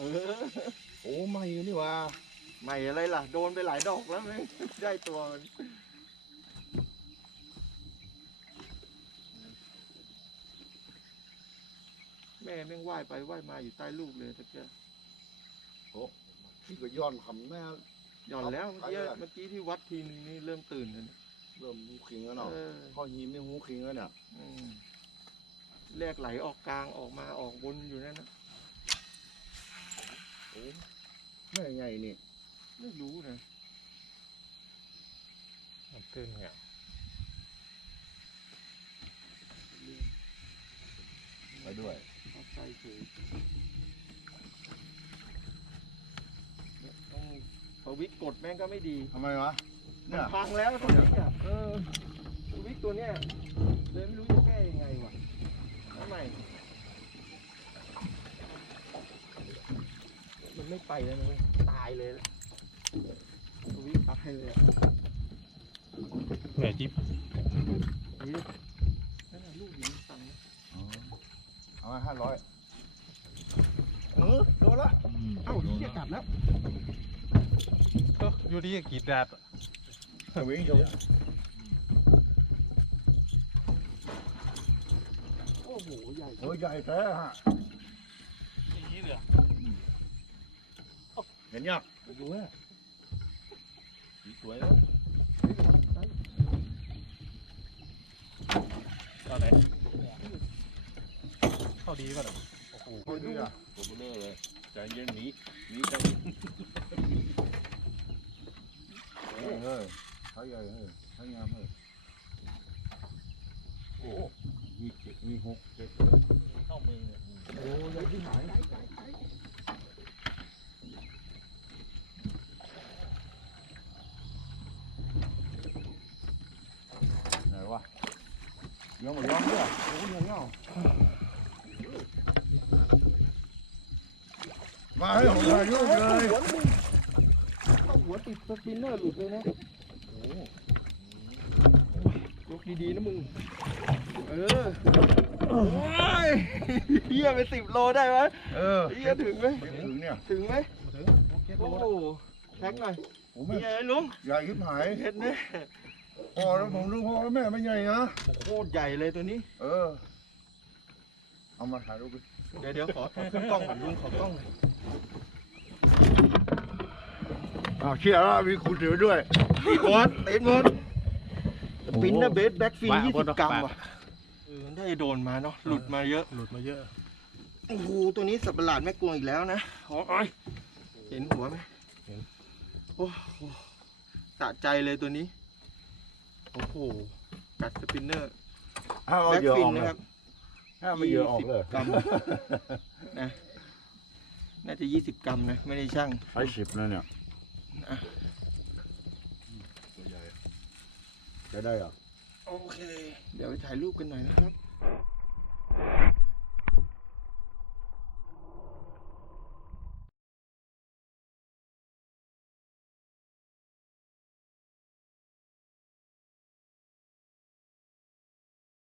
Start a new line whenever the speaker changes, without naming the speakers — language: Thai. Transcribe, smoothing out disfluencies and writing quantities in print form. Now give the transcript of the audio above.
โอ้ไม่นี่ว่า
ไม่อะไรล่ะโดนไปหลายดอกแล้วไม่ได้ตัวมันแม่แม่งว่ายไปว่ายมาอยู่ใต้ลูกเลยตะเกียบ
โอ้พี่ก็ย้อนคำแม่
หย่อนแล้วเมื่อกี้ที่วัดทีนึงนี่เริ่มตื่นเลย
เริ่มหูคิงแล้วเนาะข้อยีไม่หูคิงแล้วเนี่ย
แรกไหลออกกลางออกมาออกบนอยู่นั่นนะ
โอ้แม่ใหญ่นี่
ไม่รู้นะ
ตื่นไง
ไปด้วย
เอาใจเฉยต้องสวิตช์กดแม่งก็ไม่ดี
ทำไมวะ
มันพังแล้วสวิตช์อ่ะสวิตช์ตัวเนี้ยเลยไม่รู้จะแก้ยังไงวะทำไมมันไม่ไปแล้วนะเว้ยตายเลยสวิตช์ตายเลย
แม่จิ๊บ
นี่นั่นน่ะลูกอยู่ในตังค์
เอามา500
โดนละเอ้าที่จะกัดแล้ว
อยู่ดีกีดแดด
สวิงชม
โอ้โหใหญ่
โอ้ใหญ่แท้ฮะ
อย่างนี้เลย
เห็นยัง
ไปดูนะ
สวยแล้ว
ตอนไหนเข้าดีป่ะเนี่ยโอ้โห
คนนี้อ่ะผมเลิกเลยใจเย็นหนีใจเฮ้ยเขาใหญ่เฮ้ยเขางามเฮ้ยโอ้มี6 7
เข้ามือ
โอ้ยใหญ่ที่ไหน
ไหนวะย้อมย้อมด้วยโอ้ยใหญ่เงามาให้ผมถ่ายรูปเลย
เข้าหัวติดสปินเนอร์หลุดเลยนะโอ้ยกดีๆนะมึงโอ้ยเฮียไป10 โลได้ไหมเฮียถึงไหม
ถึงเนี่ย
ถึงไหมโอ้แท็กหน่อยใหญ่ลุง
ใหญ่ขึ้นหาย
เห็นไหม
พอแล้วผมรู้พ่อแล้วแม่ไม่ใหญ่นะ
โคตรใหญ่เลยตัวนี้
เอามาถ่ายรูปดิ
เดี๋ยวขอขึ้นกล้องก่อนลุงขอกล้อง
เชี่ยแล้วมีคุณถือด้วย
ติดหมดปินนะเบสแบ็กฟิน20 กรัมว่ะได้โดนมาเนาะหลุดมาเยอะโอ้โหตัวนี้สับประหลาดแม่กวงอีกแล้วนะโอ้ยเห็นหัวไหมเห็นโอ้โหสะใจเลยตัวนี้โอ้โหกัดสปินเนอร์แบ็กฟินนะครับ20 กรัมนะน่าจะ20 กรัมนะไม่ได้ช่าง
ใช้10นะเนี่ยได้เหรอ
โอเคเดี๋ยวไปถ่ายรูปกันหน่อยนะครับ